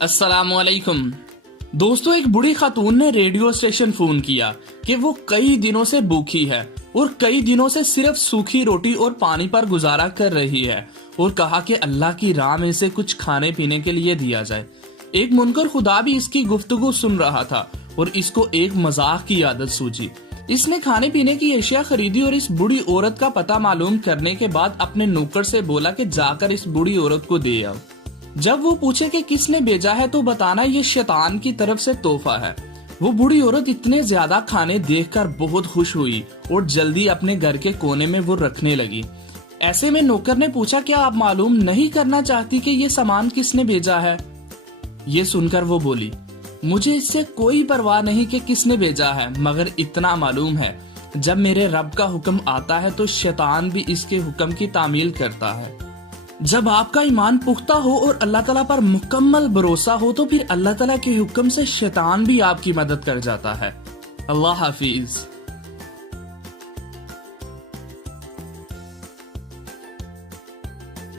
अस्सलामुअलैकुम। दोस्तों, एक बूढ़ी खातून ने रेडियो स्टेशन फोन किया कि वो कई दिनों से भूखी है और कई दिनों से सिर्फ सूखी रोटी और पानी पर गुजारा कर रही है और कहा कि अल्लाह की राह में से कुछ खाने पीने के लिए दिया जाए। एक मुनकर खुदा भी इसकी गुफ्तगू सुन रहा था और इसको एक मजाक की आदत सूझी। इसने खाने पीने की अशिया खरीदी और इस बूढ़ी औरत का पता मालूम करने के बाद अपने नौकर से बोला कि जाकर इस बूढ़ी औरत को दे आओ। जब वो पूछे कि किसने भेजा है तो बताना ये शैतान की तरफ से तोहफा है। वो बूढ़ी औरत इतने ज्यादा खाने देखकर बहुत खुश हुई और जल्दी अपने घर के कोने में वो रखने लगी। ऐसे में नौकर ने पूछा, क्या आप मालूम नहीं करना चाहती कि ये सामान किसने भेजा है? ये सुनकर वो बोली, मुझे इससे कोई परवाह नहीं कि किसने भेजा है, मगर इतना मालूम है जब मेरे रब का हुक्म आता है तो शैतान भी इसके हुक्म की तामील करता है। जब आपका ईमान पुख्ता हो और अल्लाह ताला पर मुकम्मल भरोसा हो तो फिर अल्लाह ताला के हुक्म से शैतान भी आपकी मदद कर जाता है। अल्लाह हाफिज।